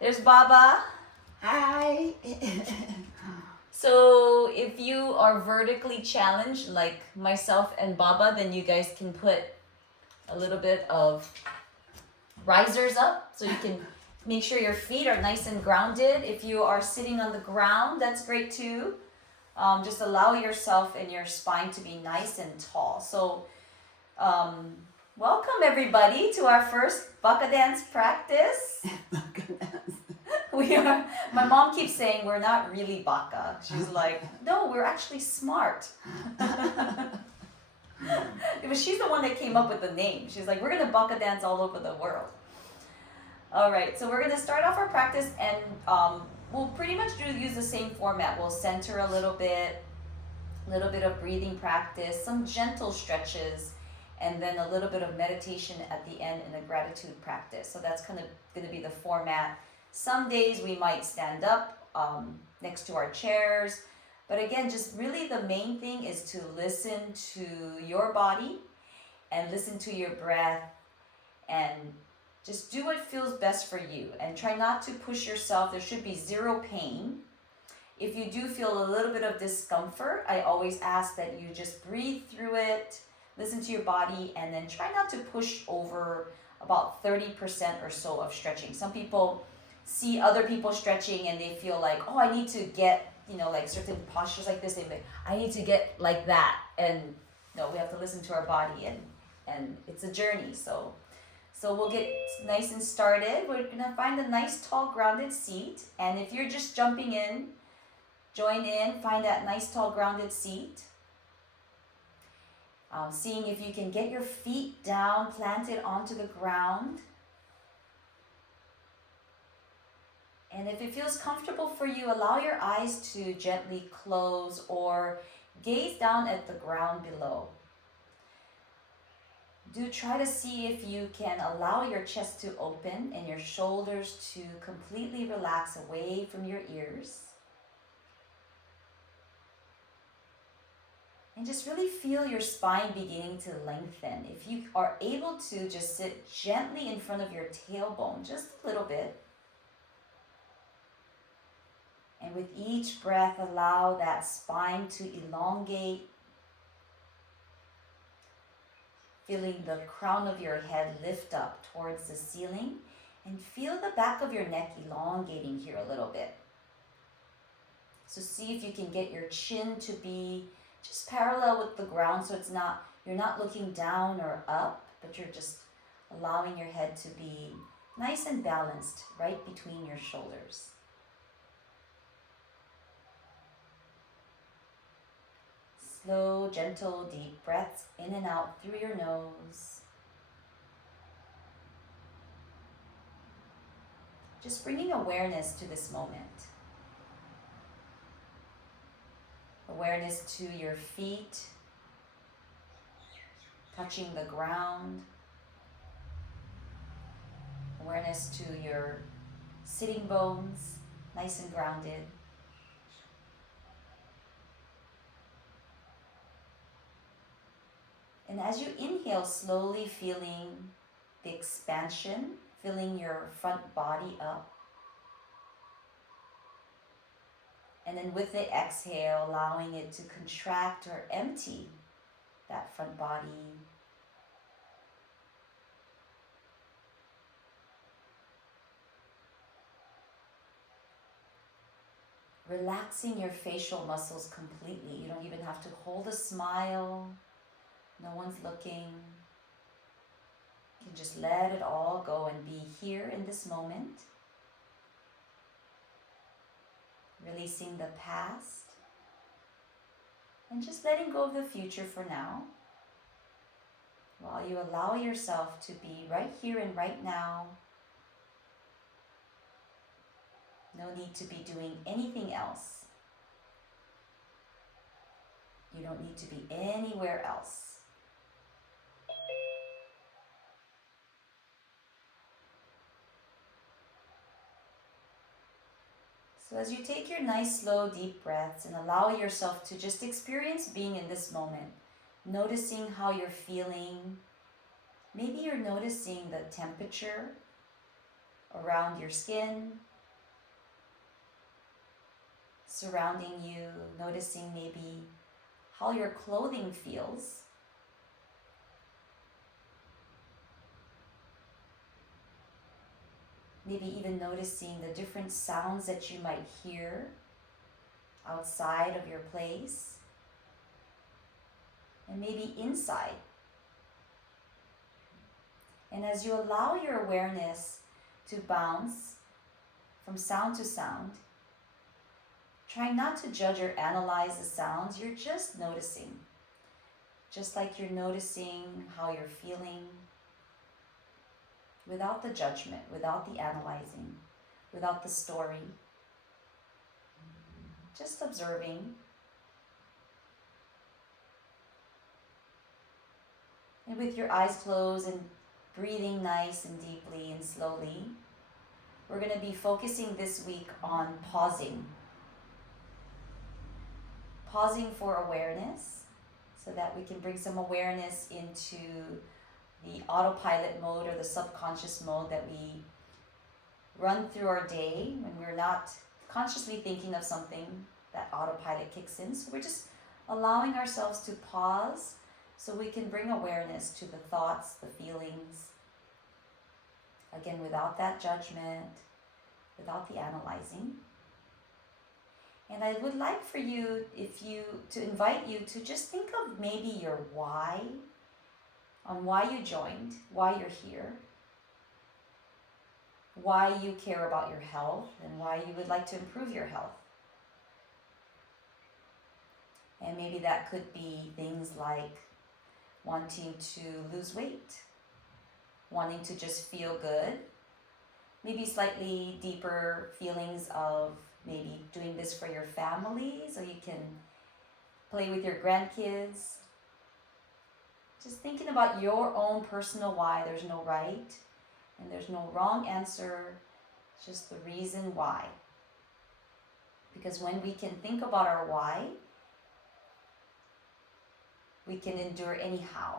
There's Baba. Hi. So if you are vertically challenged like myself and Baba, then you guys can put a little bit of risers up so you can make sure your feet are nice and grounded. If you are sitting on the ground, that's great too. Just allow yourself and your spine to be nice and tall. So um, welcome everybody to our first Baka dance practice. We are. My mom keeps saying we're not really Baka. She's like, no, we're actually smart. She's the one that came up with the name. She's like, we're gonna Baka dance all over the world. All right, so we're gonna start off our practice, and we'll pretty much use the same format. We'll center a little bit of breathing practice, some gentle stretches, and then a little bit of meditation at the end and a gratitude practice. So that's kind of going to be the format. Some days we might stand up next to our chairs, but again, just really the main thing is to listen to your body and listen to your breath and just do what feels best for you and try not to push yourself. There should be zero pain. If you do feel a little bit of discomfort, I always ask that you just breathe through it, listen to your body, and then try not to push over about 30% or so of stretching. Some people see other people stretching and they feel like, oh, I need to get, like certain postures like this. They think, I need to get like that. And no, we have to listen to our body, and it's a journey. So we'll get nice and started. We're gonna find a nice, tall, grounded seat. And if you're just jumping in, join in, find that nice, tall, grounded seat. Seeing if you can get your feet down, planted onto the ground. And if it feels comfortable for you, allow your eyes to gently close or gaze down at the ground below. Do try to see if you can allow your chest to open and your shoulders to completely relax away from your ears. And just really feel your spine beginning to lengthen. If you are able to, just sit gently in front of your tailbone, just a little bit. And with each breath, allow that spine to elongate. Feeling the crown of your head lift up towards the ceiling. And feel the back of your neck elongating here a little bit. So see if you can get your chin to be just parallel with the ground, so you're not looking down or up, but you're just allowing your head to be nice and balanced right between your shoulders. Slow, gentle, deep breaths in and out through your nose. Just bringing awareness to this moment. Awareness to your feet, touching the ground. Awareness to your sitting bones, nice and grounded. And as you inhale, slowly feeling the expansion, filling your front body up. And then with the exhale, allowing it to contract or empty that front body. Relaxing your facial muscles completely. You don't even have to hold a smile. No one's looking. You can just let it all go and be here in this moment. Releasing the past and just letting go of the future for now, while you allow yourself to be right here and right now. No need to be doing anything else. You don't need to be anywhere else. So as you take your nice, slow, deep breaths and allow yourself to just experience being in this moment, noticing how you're feeling. Maybe you're noticing the temperature around your skin, surrounding you, noticing maybe how your clothing feels. Maybe even noticing the different sounds that you might hear outside of your place, and maybe inside. And as you allow your awareness to bounce from sound to sound, try not to judge or analyze the sounds, you're just noticing. Just like you're noticing how you're feeling, without the judgment, without the analyzing, without the story. Just observing. And with your eyes closed and breathing nice and deeply and slowly, we're going to be focusing this week on pausing. Pausing for awareness, so that we can bring some awareness into the autopilot mode or the subconscious mode that we run through our day when we're not consciously thinking of something. That autopilot kicks in. So we're just allowing ourselves to pause so we can bring awareness to the thoughts, the feelings. Again, without that judgment, without the analyzing. And I would like for you, to invite you to just think of maybe your why, on why you joined, why you're here, why you care about your health, and why you would like to improve your health. And maybe that could be things like wanting to lose weight, wanting to just feel good, maybe slightly deeper feelings of maybe doing this for your family so you can play with your grandkids. Just thinking about your own personal why. There's no right and there's no wrong answer, just the reason why. Because when we can think about our why, we can endure anyhow.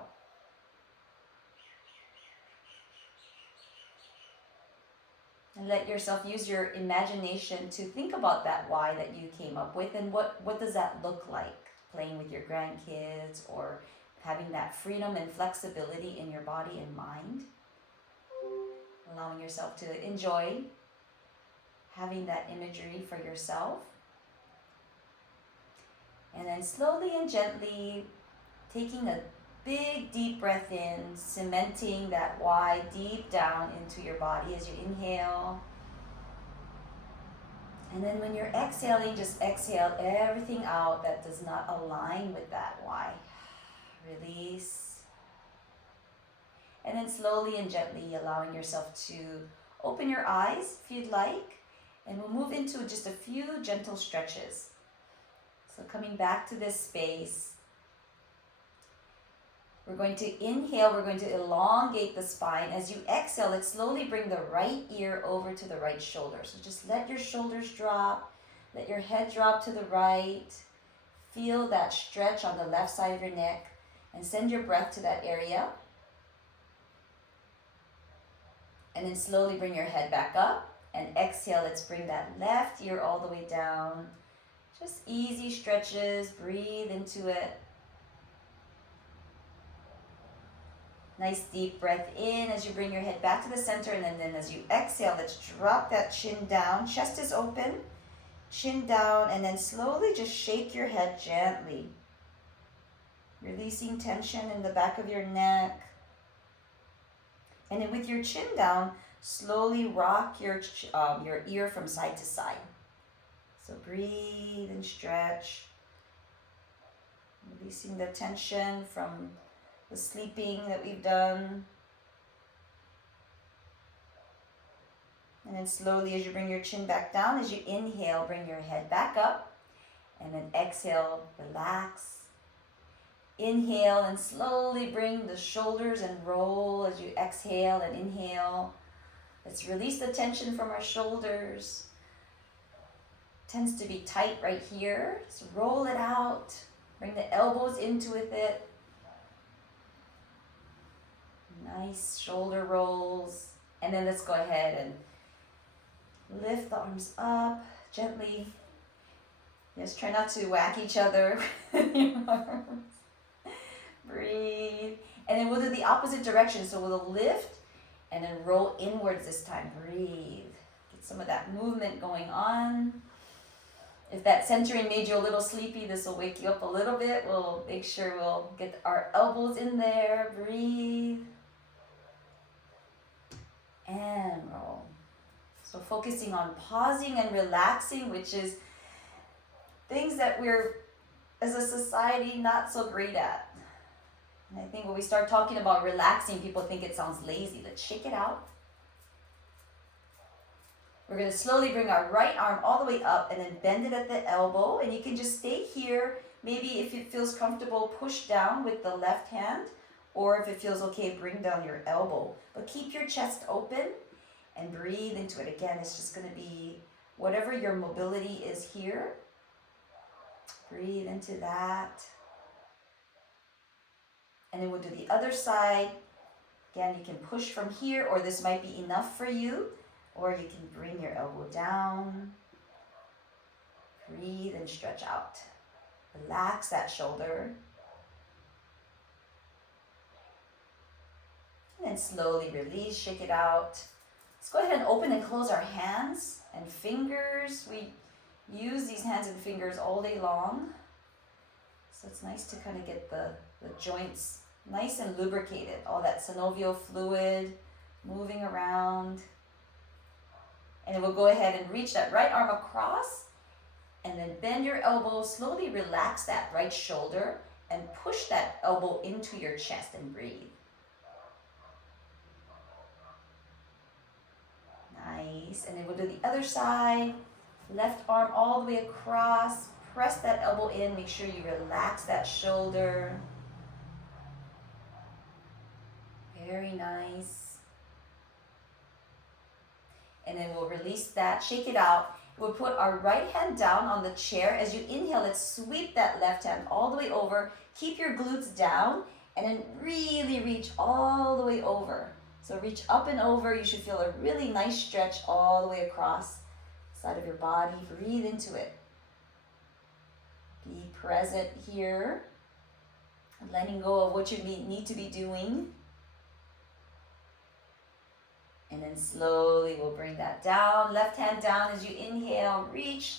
And let yourself use your imagination to think about that why that you came up with, and what does that look like? Playing with your grandkids, or having that freedom and flexibility in your body and mind. Allowing yourself to enjoy having that imagery for yourself. And then slowly and gently taking a big deep breath in, cementing that why deep down into your body as you inhale. And then when you're exhaling, just exhale everything out that does not align with that why. Release. And then slowly and gently allowing yourself to open your eyes if you'd like. And we'll move into just a few gentle stretches. So coming back to this space, we're going to inhale, we're going to elongate the spine. As you exhale, let's slowly bring the right ear over to the right shoulder. So just let your shoulders drop, let your head drop to the right. Feel that stretch on the left side of your neck and send your breath to that area. And then slowly bring your head back up and exhale. Let's bring that left ear all the way down. Just easy stretches, breathe into it. Nice deep breath in as you bring your head back to the center, and then as you exhale, let's drop that chin down. Chest is open, chin down, and then slowly just shake your head gently. Releasing tension in the back of your neck. And then with your chin down, slowly rock your ear from side to side. So breathe and stretch. Releasing the tension from the sleeping that we've done. And then slowly as you bring your chin back down, as you inhale, bring your head back up. And then exhale, relax. Inhale and slowly bring the shoulders and roll as you exhale and inhale. Let's release the tension from our shoulders. Tends to be tight right here. So roll it out. Bring the elbows into it. Nice shoulder rolls. And then let's go ahead and lift the arms up gently. Just try not to whack each other with your arms. Breathe. And then we'll do the opposite direction. So we'll lift and then roll inwards this time. Breathe. Get some of that movement going on. If that centering made you a little sleepy, this will wake you up a little bit. We'll make sure we'll get our elbows in there. Breathe. And roll. So focusing on pausing and relaxing, which is things that we're, as a society, not so great at. And I think when we start talking about relaxing, people think it sounds lazy. Let's shake it out. We're going to slowly bring our right arm all the way up and then bend it at the elbow. And you can just stay here. Maybe if it feels comfortable, push down with the left hand. Or if it feels okay, bring down your elbow. But keep your chest open and breathe into it. Again, it's just going to be whatever your mobility is here. Breathe into that. And then we'll do the other side. Again, you can push from here, or this might be enough for you. Or you can bring your elbow down. Breathe and stretch out. Relax that shoulder. And then slowly release, shake it out. Let's go ahead and open and close our hands and fingers. We use these hands and fingers all day long. So it's nice to kind of get the joints nice and lubricated. All that synovial fluid moving around. And then we'll go ahead and reach that right arm across and then bend your elbow. Slowly relax that right shoulder and push that elbow into your chest and breathe. Nice. And then we'll do the other side. Left arm all the way across. Press that elbow in. Make sure you relax that shoulder. Very nice. And then we'll release that. Shake it out. We'll put our right hand down on the chair. As you inhale, let's sweep that left hand all the way over. Keep your glutes down. And then really reach all the way over. So reach up and over. You should feel a really nice stretch all the way across the side of your body. Breathe into it. Be present here. Letting go of what you need to be doing. And then slowly we'll bring that down. Left hand down as you inhale. Reach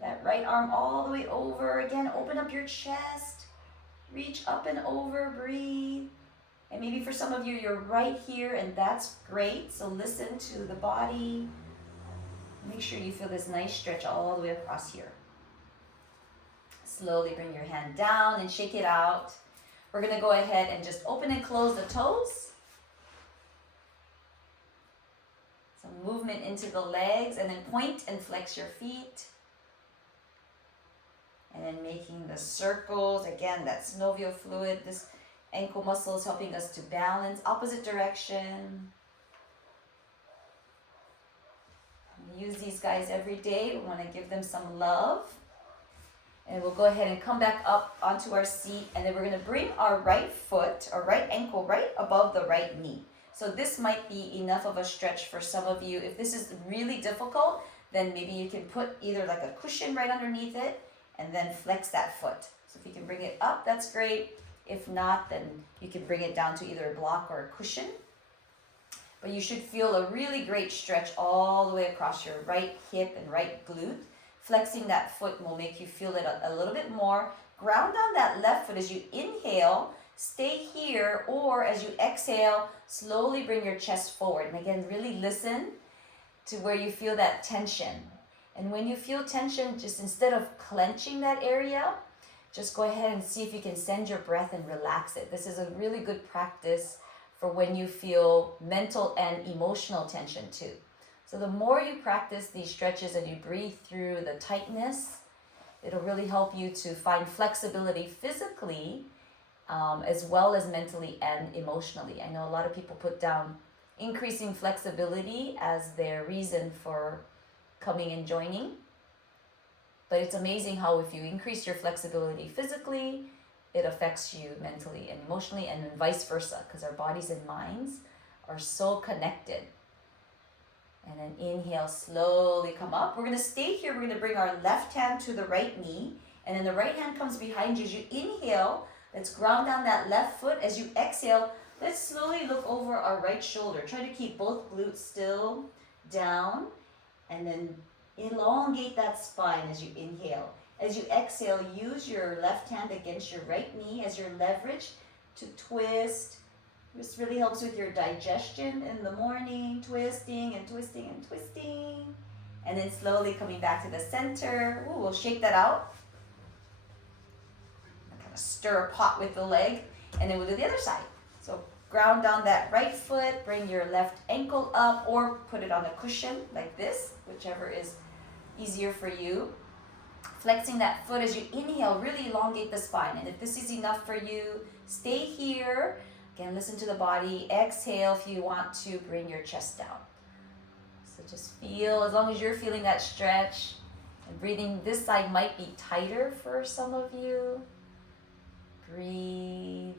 that right arm all the way over. Again, open up your chest. Reach up and over. Breathe. And maybe for some of you, you're right here, and that's great. So listen to the body. Make sure you feel this nice stretch all the way across here. Slowly bring your hand down and shake it out. We're going to go ahead and just open and close the toes. Some movement into the legs, and then point and flex your feet. And then making the circles. Again, that synovial fluid, this ankle muscle is helping us to balance. Opposite direction. We use these guys every day. We want to give them some love. And we'll go ahead and come back up onto our seat. And then we're going to bring our right foot, or right ankle, right above the right knee. So this might be enough of a stretch for some of you. If this is really difficult, then maybe you can put either like a cushion right underneath it and then flex that foot. So if you can bring it up, that's great. If not, then you can bring it down to either a block or a cushion. But you should feel a really great stretch all the way across your right hip and right glute. Flexing that foot will make you feel it a little bit more. Ground on that left foot as you inhale. Stay here, or as you exhale, slowly bring your chest forward. And again, really listen to where you feel that tension. And when you feel tension, just instead of clenching that area, just go ahead and see if you can send your breath and relax it. This is a really good practice for when you feel mental and emotional tension too. So the more you practice these stretches and you breathe through the tightness, it'll really help you to find flexibility physically, as well as mentally and emotionally. I know a lot of people put down increasing flexibility as their reason for coming and joining. But it's amazing how if you increase your flexibility physically, it affects you mentally and emotionally, and then vice versa, because our bodies and minds are so connected. And then inhale, slowly come up. We're gonna stay here. We're gonna bring our left hand to the right knee. And then the right hand comes behind you. As you inhale, let's ground down that left foot. As you exhale, let's slowly look over our right shoulder. Try to keep both glutes still down. And then elongate that spine as you inhale. As you exhale, use your left hand against your right knee as your leverage to twist. This really helps with your digestion in the morning, twisting and twisting and twisting. And then slowly coming back to the center. Ooh, we'll shake that out. Kind of stir a pot with the leg. And then we'll do the other side. So ground down that right foot, bring your left ankle up or put it on a cushion like this, whichever is easier for you. Flexing that foot as you inhale, really elongate the spine. And if this is enough for you, stay here. Again, listen to the body. Exhale if you want to bring your chest down. So just feel, as long as you're feeling that stretch. And breathing, this side might be tighter for some of you. Breathe.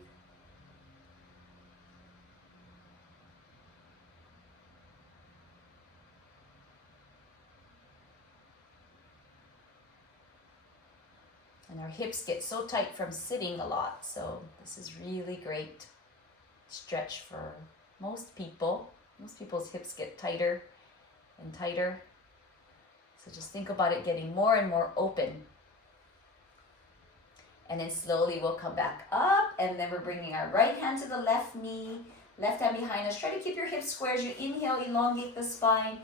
And our hips get so tight from sitting a lot, so this is really great stretch for most people. Most people's hips get tighter and tighter. So just think about it getting more and more open. And then slowly we'll come back up, and then we're bringing our right hand to the left knee, left hand behind us. Try to keep your hips square as you inhale, elongate the spine.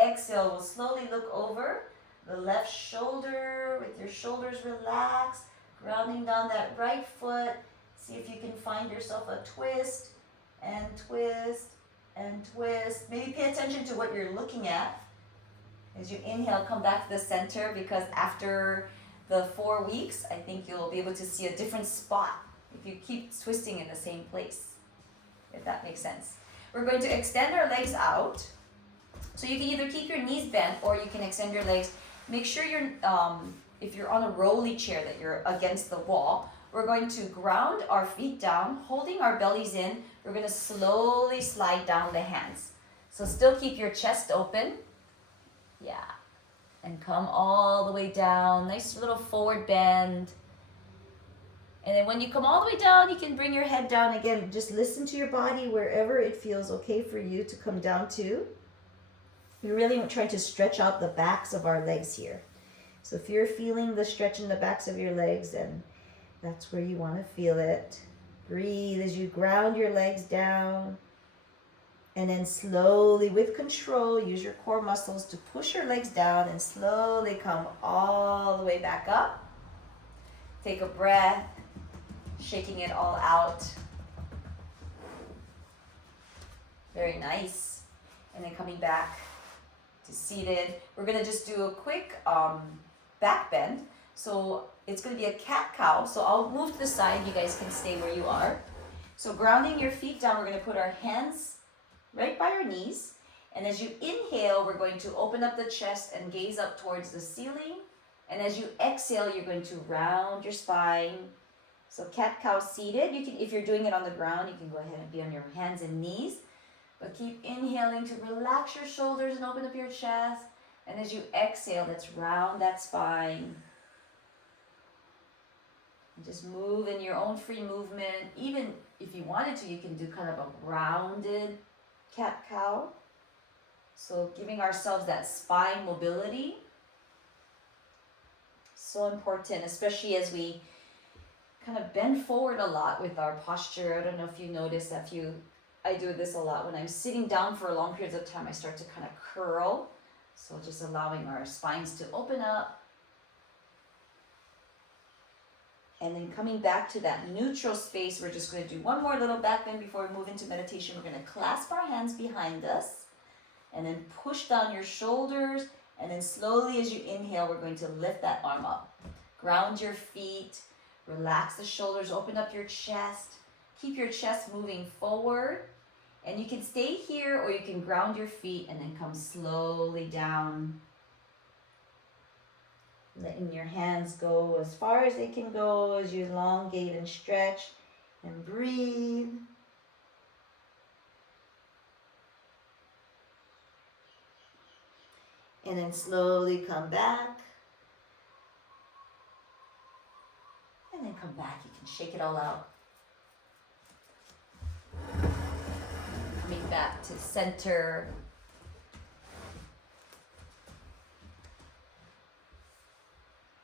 Exhale, we'll slowly look over the left shoulder with your shoulders relaxed, grounding down that right foot. See if you can find yourself a twist and twist and twist. Maybe pay attention to what you're looking at. As you inhale, come back to the center, because after the 4 weeks, I think you'll be able to see a different spot if you keep twisting in the same place, if that makes sense. We're going to extend our legs out. So you can either keep your knees bent or you can extend your legs. Make sure you're, if you're on a rolly chair, that you're against the wall. We're going to ground our feet down, holding our bellies in. We're going to slowly slide down the hands. So still keep your chest open. Yeah. And come all the way down. Nice little forward bend. And then when you come all the way down, you can bring your head down again. Just listen to your body wherever it feels okay for you to come down to. We're really trying to stretch out the backs of our legs here. So if you're feeling the stretch in the backs of your legs, then that's where you want to feel it. Breathe as you ground your legs down. And then slowly, with control, use your core muscles to push your legs down and slowly come all the way back up. Take a breath, shaking it all out. Very nice. And then coming back to seated. We're going to just do a quick back bend. So it's going to be a cat-cow. So I'll move to the side. You guys can stay where you are. So grounding your feet down, we're going to put our hands right by our knees. And as you inhale, we're going to open up the chest and gaze up towards the ceiling. And as you exhale, you're going to round your spine. So cat-cow seated. You can, if you're doing it on the ground, you can go ahead and be on your hands and knees. But keep inhaling to relax your shoulders and open up your chest. And as you exhale, let's round that spine. And just move in your own free movement. Even if you wanted to, you can do kind of a rounded cat-cow. So giving ourselves that spine mobility. So important, especially as we kind of bend forward a lot with our posture. I don't know if you notice that I do this a lot. When I'm sitting down for long periods of time, I start to kind of curl. So just allowing our spines to open up. And then coming back to that neutral space, we're just going to do one more little back bend before we move into meditation. We're going to clasp our hands behind us and then push down your shoulders. And then slowly as you inhale, we're going to lift that arm up. Ground your feet, relax the shoulders, open up your chest. Keep your chest moving forward. And you can stay here or you can ground your feet and then come slowly down. Letting your hands go as far as they can go as you elongate and stretch and breathe. And then slowly come back. And then come back. You can shake it all out. Coming back to center.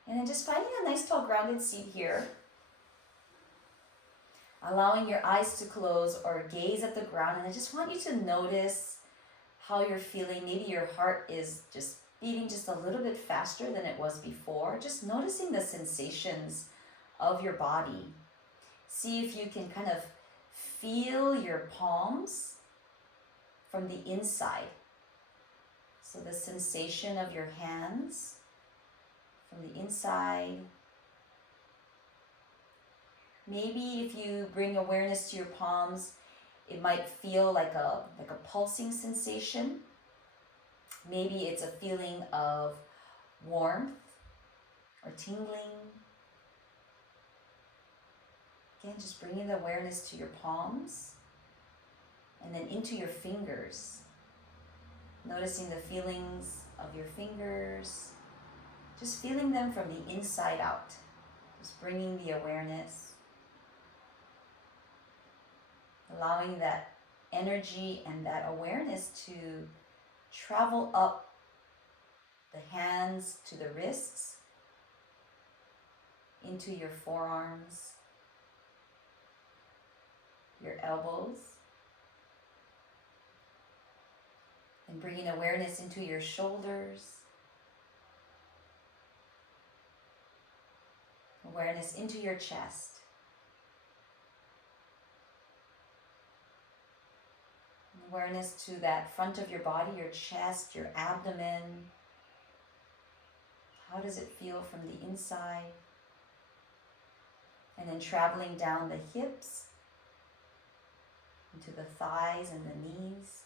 And then just finding a nice tall grounded seat here. Allowing your eyes to close or gaze at the ground. And I just want you to notice how you're feeling. Maybe your heart is just beating just a little bit faster than it was before. Just noticing the sensations of your body. See if you can kind of feel your palms from the inside. So the sensation of your hands from the inside. Maybe if you bring awareness to your palms, it might feel like a pulsing sensation. Maybe it's a feeling of warmth or tingling. Again, just bringing the awareness to your palms and then into your fingers. Noticing the feelings of your fingers. Just feeling them from the inside out. Just bringing the awareness. Allowing that energy and that awareness to travel up the hands to the wrists, into your forearms, your elbows, and bringing awareness into your shoulders, awareness into your chest. Awareness to that front of your body, your chest, your abdomen. How does it feel from the inside? And then traveling down the hips, into the thighs and the knees,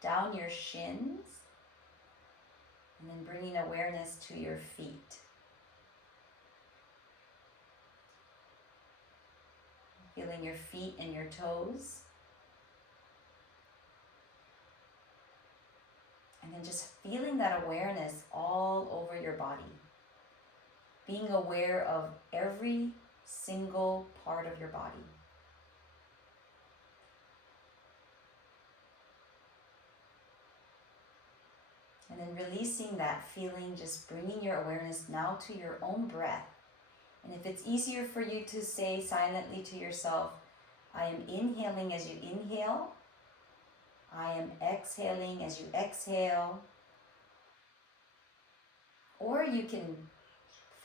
down your shins, and then bringing awareness to your feet. Feeling your feet and your toes. And then just feeling that awareness all over your body. Being aware of every single part of your body. And then releasing that feeling, just bringing your awareness now to your own breath. And if it's easier for you to say silently to yourself, I am inhaling as you inhale. I am exhaling as you exhale. Or you can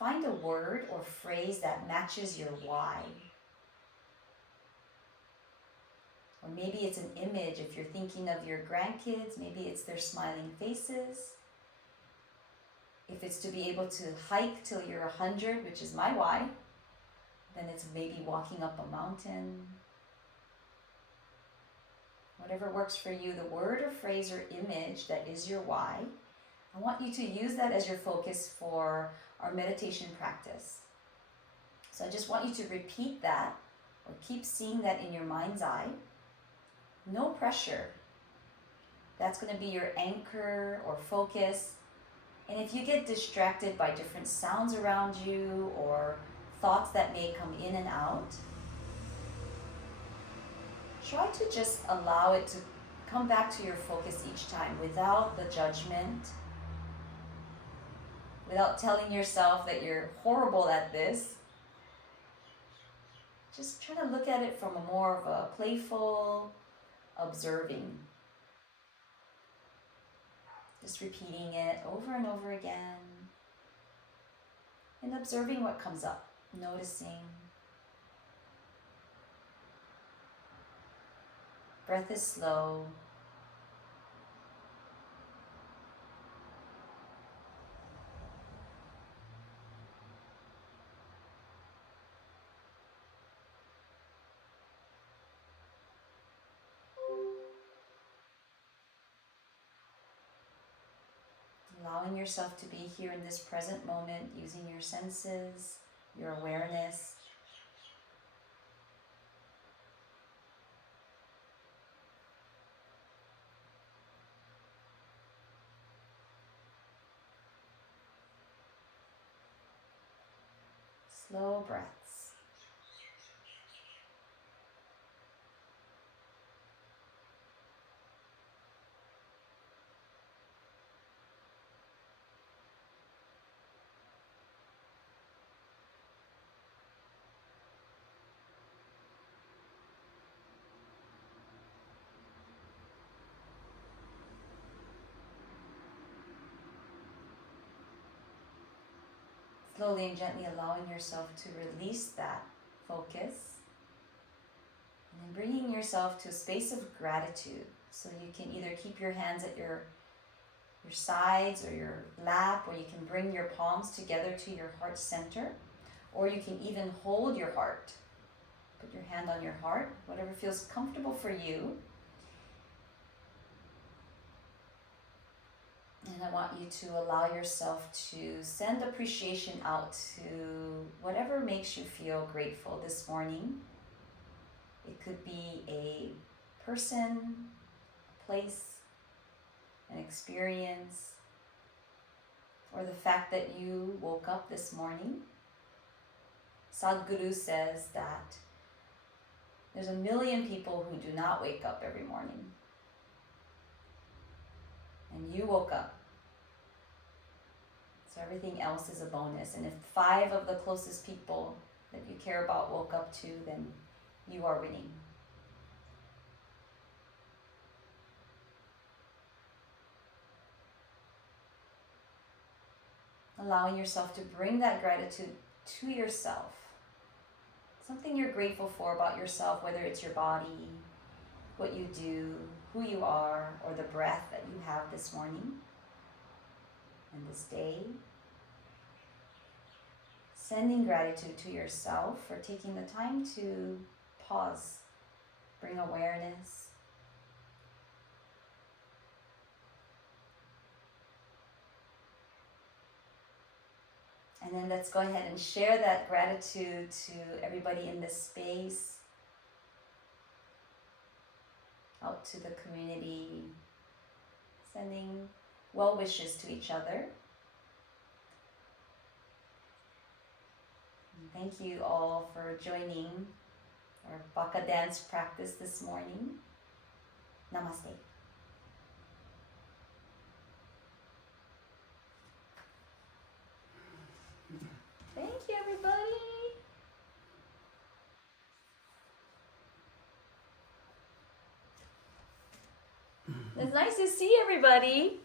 find a word or phrase that matches your why. Or maybe it's an image. If you're thinking of your grandkids, maybe it's their smiling faces. If it's to be able to hike till you're 100, which is my why, then it's maybe walking up a mountain. Whatever works for you, the word or phrase or image that is your why, I want you to use that as your focus for our meditation practice. So I just want you to repeat that or keep seeing that in your mind's eye. No pressure. That's going to be your anchor or focus. And if you get distracted by different sounds around you or thoughts that may come in and out, try to just allow it to come back to your focus each time without the judgment, without telling yourself that you're horrible at this. Just try to look at it from a more of a playful observing. Just repeating it over and over again and observing what comes up, noticing. Breath is slow. Allowing yourself to be here in this present moment, using your senses, your awareness. Slow breaths. Slowly and gently allowing yourself to release that focus. And then bringing yourself to a space of gratitude. So you can either keep your hands at your sides or your lap, or you can bring your palms together to your heart center, or you can even hold your heart. Put your hand on your heart, whatever feels comfortable for you. And I want you to allow yourself to send appreciation out to whatever makes you feel grateful this morning. It could be a person, a place, an experience, or the fact that you woke up this morning. Sadhguru says that there's 1 million people who do not wake up every morning. And you woke up. So everything else is a bonus. And if 5 of the closest people that you care about woke up too, then you are winning. Allowing yourself to bring that gratitude to yourself. Something you're grateful for about yourself, whether it's your body, what you do, who you are, or the breath that you have this morning and this day. Sending gratitude to yourself for taking the time to pause, bring awareness. And then let's go ahead and share that gratitude to everybody in this space, out to the community, sending well wishes to each other. And thank you all for joining our Baka dance practice this morning. Namaste. Thank you, everybody. It's nice to see everybody.